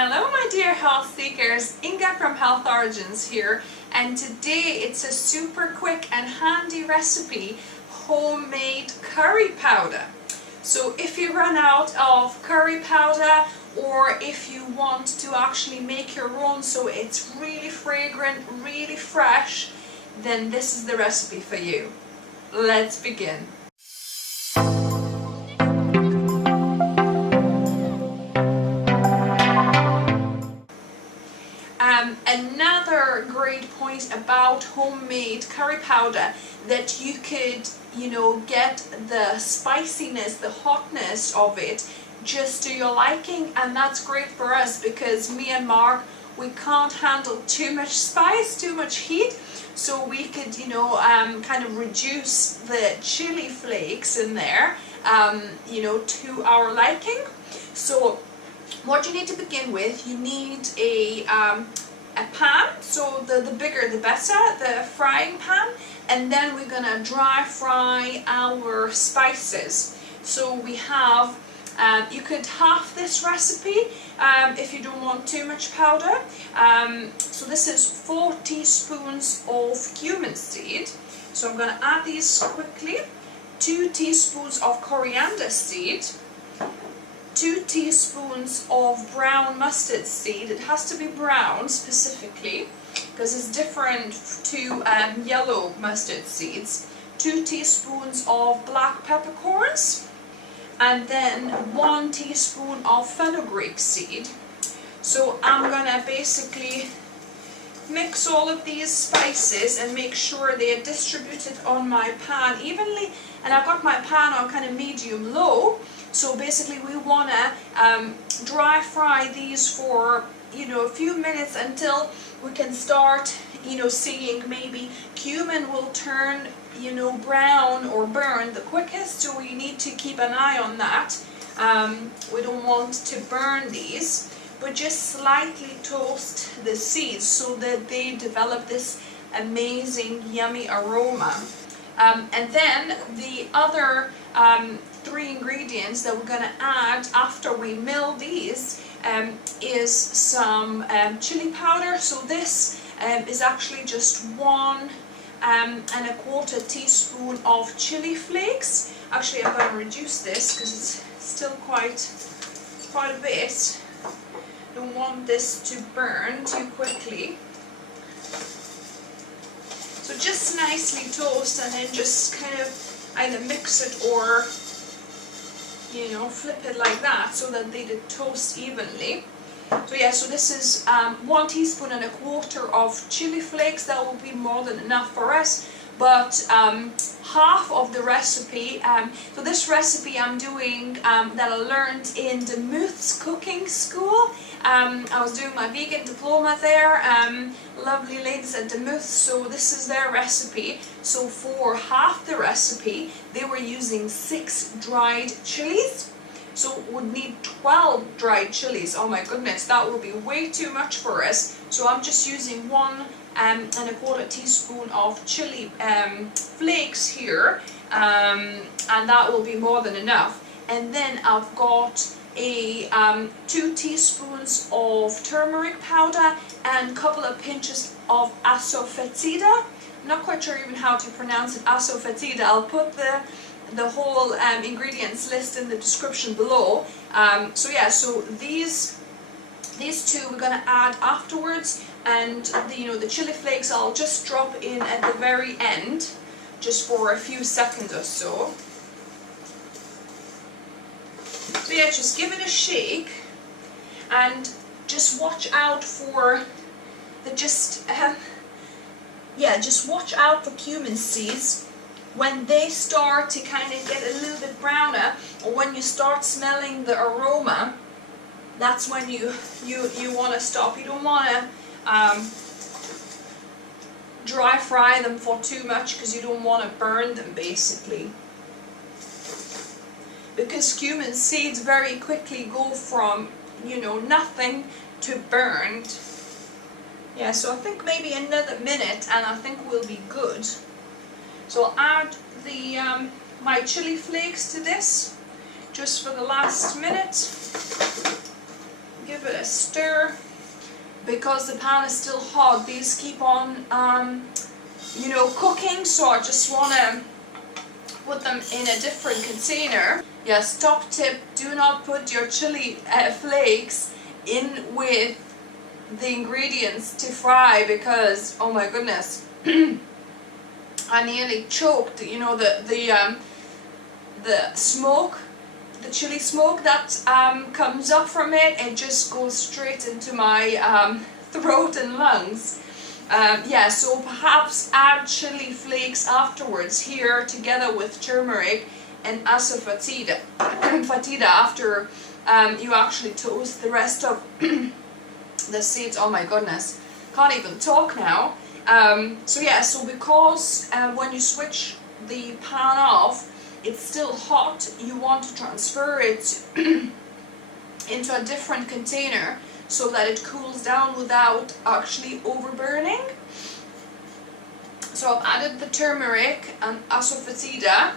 Hello my dear health seekers, Inga from Health Origins here, and today it's a super quick and handy recipe, homemade curry powder. So if you run out of curry powder, or if you want to actually make your own so it's really fragrant, really fresh, then this is the recipe for you. Let's begin. Another great point about homemade curry powder, that you could, get the spiciness, the hotness of it just to your liking, and that's great for us because me and Mark, we can't handle too much spice, too much heat, so we could, kind of reduce the chili flakes in there, to our liking. So what you need to begin with, you need a pan, so the bigger the better, the frying pan, and then we're gonna dry fry our spices. So we have, you could half this recipe if you don't want too much powder. So this is 4 teaspoons of cumin seed, so I'm gonna add these quickly. 2 teaspoons of coriander seed, 2 teaspoons of brown mustard seed. It has to be brown specifically because it's different to yellow mustard seeds. 2 teaspoons of black peppercorns, and then 1 teaspoon of fenugreek seed. So I'm gonna basically mix all of these spices and make sure they are distributed on my pan evenly, and I've got my pan on kind of medium low. So basically we want to dry fry these for a few minutes until we can start seeing maybe cumin will turn brown or burn the quickest, so we need to keep an eye on that. We don't want to burn these, but just slightly toast the seeds so that they develop this amazing yummy aroma. And then the other 3 ingredients that we're going to add after we mill these is some chili powder. So this is actually just 1 1/4 teaspoon of chili flakes. Actually, I'm going to reduce this because it's still quite a bit. Don't want this to burn too quickly. So just nicely toast, and then just kind of either mix it or flip it like that so that they toast evenly. So yeah, so this is 1 teaspoon and 1/4 of chili flakes. That will be more than enough for us. But half of the recipe, so this recipe I'm doing that I learned in the Muth's cooking school. I was doing my vegan diploma there. Lovely ladies at the Muth, so this is their recipe. So for half the recipe they were using 6 dried chilies, so would need 12 dried chilies. Oh my goodness, that will be way too much for us. So I'm just using 1 1/4 teaspoon of chili flakes here, and that will be more than enough. And then I've got a 2 teaspoons of turmeric powder and a couple of pinches of asafetida. I'm not quite sure even how to pronounce it, asafetida. I'll put the whole ingredients list in the description below. So yeah, so these 2 we're going to add afterwards, and the chili flakes I'll just drop in at the very end, just for a few seconds or so. So yeah, just give it a shake, and just watch out for the just watch out for cumin seeds. When they start to kind of get a little bit browner, or when you start smelling the aroma, that's when you want to stop. You don't want to dry fry them for too much because you don't want to burn them basically. Because cumin seeds very quickly go from nothing to burned. Yeah, so I think maybe another minute and I think we'll be good. So I'll add the my chili flakes to this just for the last minute. Give give it a stir. Because the pan is still hot, these keep on you know, cooking, so I just want to put them in a different container. Yes, top tip, do not put your chili flakes in with the ingredients to fry, because oh my goodness, I nearly choked. You know, the smoke, the chili smoke that comes up from it, it just goes straight into my throat and lungs. Yeah, so perhaps add chili flakes afterwards here together with turmeric and asafoetida after you actually toast the rest of the seeds. Oh my goodness, can't even talk now. So yeah, so because when you switch the pan off, it's still hot, you want to transfer it into a different container so that it cools down without actually overburning. So I've added the turmeric and asafoetida,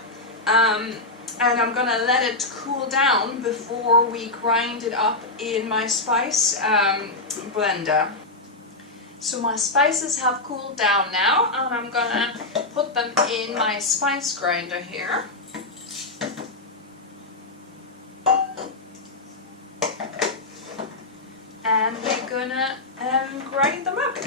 and I'm gonna let it cool down before we grind it up in my spice blender. So my spices have cooled down now, and I'm gonna put them in my spice grinder here. And we're gonna grind them up.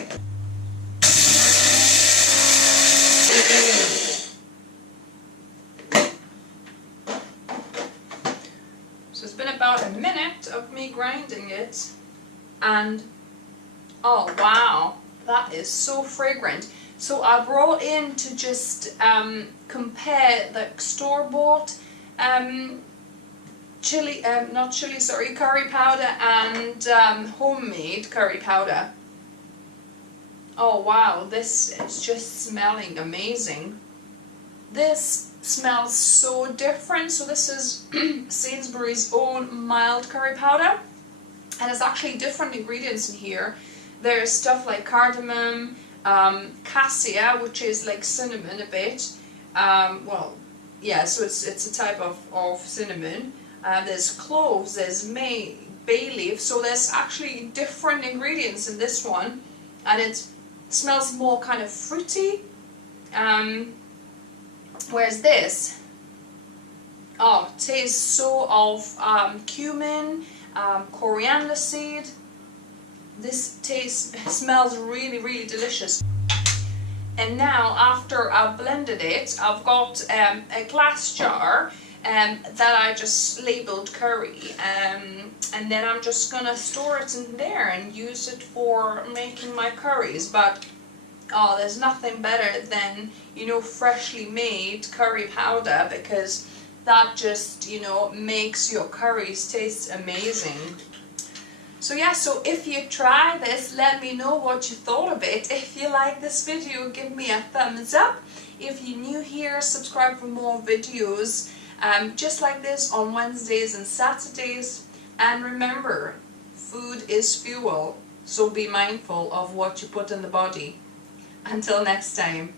So it's been about a minute of me grinding it, and oh wow, that is so fragrant. So I brought in to just compare the store-bought curry powder and homemade curry powder. Oh wow, this is just smelling amazing. This smells so different. So this is Sainsbury's own mild curry powder, and it's actually different ingredients in here. There's stuff like cardamom, cassia, which is like cinnamon a bit. Well, yeah, so it's a type of cinnamon. There's cloves, there's bay leaf, so there's actually different ingredients in this one, and it smells more kind of fruity, whereas this, oh, tastes so of cumin, coriander seed. This smells really, really delicious. And now, after I've blended it, I've got a glass jar that I just labeled curry, and then I'm just gonna store it in there and use it for making my curries. But oh, there's nothing better than, you know, freshly made curry powder, because that just, you know, makes your curries taste amazing. So yeah, so if you try this, let me know what you thought of it. If you like this video, give me a thumbs up. If you're new here, subscribe for more videos just like this on Wednesdays and Saturdays. And remember, food is fuel, so be mindful of what you put in the body. Until next time.